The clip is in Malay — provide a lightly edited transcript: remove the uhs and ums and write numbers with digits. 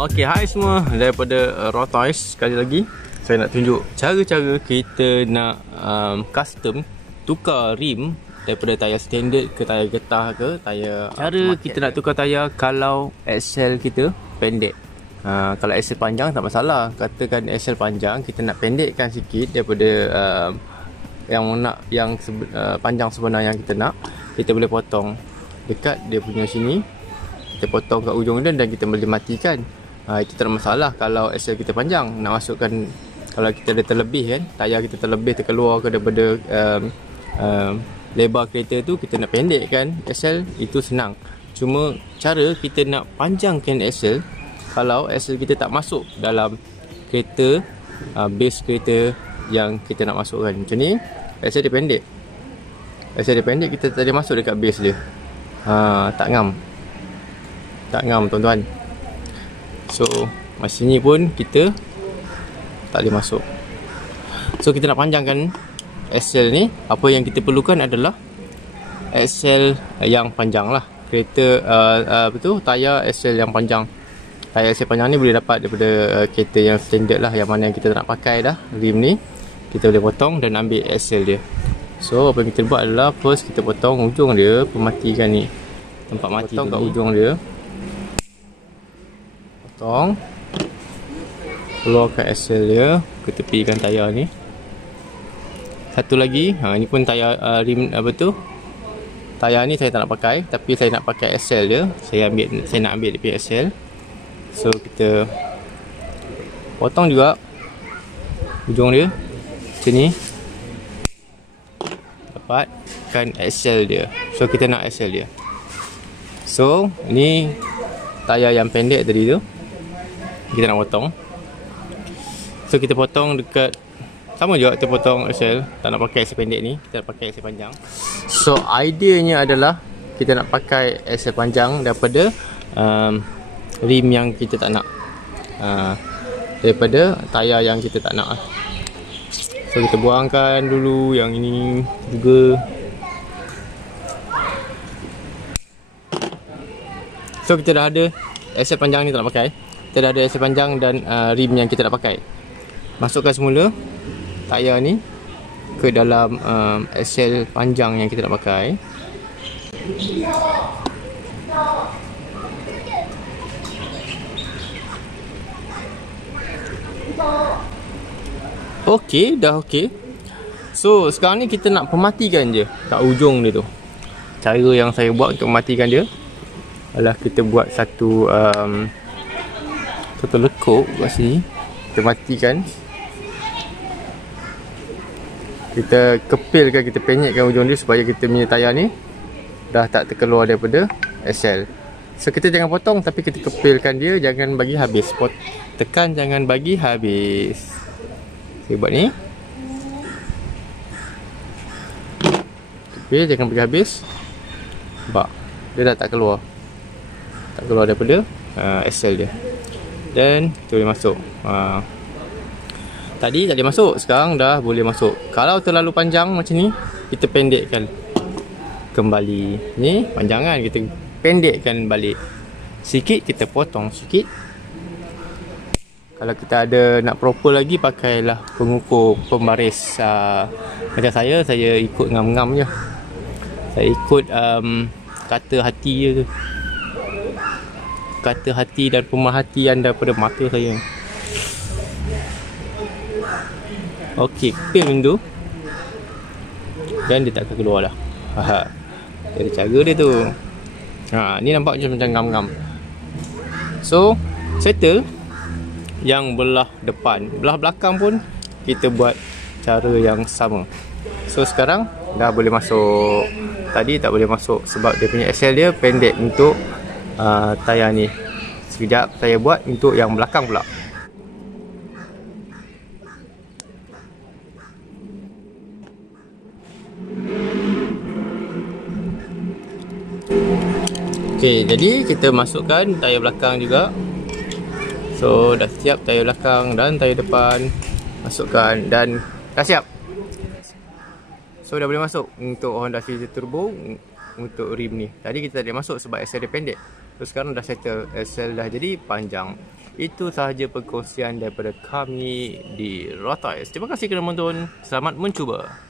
Okey, hai semua daripada Raw Toys. Sekali lagi saya nak tunjuk cara-cara kita nak custom tukar rim daripada tayar standard ke tayar getah ke tayar kita nak tukar tayar kalau axle kita pendek. Kalau axle panjang tak masalah. Katakan axle panjang, kita nak pendekkan sikit daripada panjang sebenar yang kita nak. Kita boleh potong dekat dia punya sini. Kita potong kat ujung dia dan kita boleh matikan. Itu tak ada masalah kalau axle kita panjang. Nak masukkan, kalau kita ada terlebih kan, tayar kita terlebih terkeluar ke daripada lebar kereta tu, kita nak pendekkan axle, itu senang. Cuma cara kita nak panjangkan axle, kalau axle kita tak masuk dalam kereta, base kereta yang kita nak masukkan. Macam ni, axle dia pendek. Axle dia pendek, kita tak boleh masuk dekat base dia. Tak ngam. Tak ngam tuan-tuan. So masa ni pun kita tak boleh masuk. So kita nak panjangkan axle ni, apa yang kita perlukan adalah axle yang panjang lah. Kereta tayar axle yang panjang. Tayar axle panjang ni boleh dapat daripada kereta yang standard lah, yang mana yang kita nak pakai dah. Rim ni kita boleh potong dan ambil axle dia. So apa yang kita buat adalah, first kita potong ujung dia, pematikan ni, tempat mati potong kat ujung dia. Potong, keluarkan axle dia, ke tepikan tayar ni. Satu lagi, ni pun tayar rim tayar ni saya tak nak pakai, tapi saya nak pakai axle dia. Saya nak ambil dia punya axle. So kita potong juga ujung dia macam ni, dapatkan axle dia. So kita nak axle dia. So ni tayar yang pendek tadi tu, kita nak potong. So kita potong dekat, sama juga kita potong axle. Tak nak pakai axle pendek ni, kita nak pakai axle panjang. So ideanya adalah kita nak pakai axle panjang daripada rim yang kita tak nak, daripada tayar yang kita tak nak. So kita buangkan dulu yang ini juga. So kita dah ada axle panjang ni tak nak pakai. Kita dah ada axle panjang dan rim yang kita nak pakai. Masukkan semula tayar ni ke dalam axle panjang yang kita nak pakai. Okey, dah okey. So sekarang ni kita nak pematikan je kat ujung dia tu. Cara yang saya buat untuk mematikan dia adalah kita buat satu lekuk kat sini. Kita matikan. Kita kepilkan, kita penyekkan ujung dia supaya kita punya tayar ni dah tak terkeluar daripada axle. So kita jangan potong, tapi kita kepilkan dia, jangan bagi habis. Tekan, jangan bagi habis. Saya buat ni. Kepil, jangan bagi habis. Nampak? Dia dah tak keluar. Tak keluar daripada axle dia. Dan kita boleh masuk. Tadi tak boleh masuk, sekarang dah boleh masuk. Kalau terlalu panjang macam ni, kita pendekkan kembali. Ni panjangan, kita pendekkan balik. Sikit kita potong sikit. Kalau kita ada nak proper lagi, pakailah pengukur pembaris. Macam saya ikut ngam-ngam je. Saya ikut kata hati je. Kata hati dan pemerhatian daripada mata saya. Okey, kepil macam tu. Dan dia tak akan keluar dah. Ada cara dia tu. Ni nampak macam ngam-ngam. So settle yang belah depan. Belah belakang pun kita buat cara yang sama. So sekarang dah boleh masuk. Tadi tak boleh masuk sebab dia punya axle dia pendek untuk tayar ni. Sekejap saya buat untuk yang belakang pula. Okey, jadi kita masukkan tayar belakang juga. So dah siap tayar belakang dan tayar depan. Masukkan dan dah siap. So dah boleh masuk untuk Honda City Turbo, untuk rim ni. Tadi kita tak boleh masuk sebab axle dia pendek. So sekarang dah settle, axle dah jadi panjang. Itu sahaja perkongsian daripada kami di Rotais. Terima kasih kerana menonton. Selamat mencuba.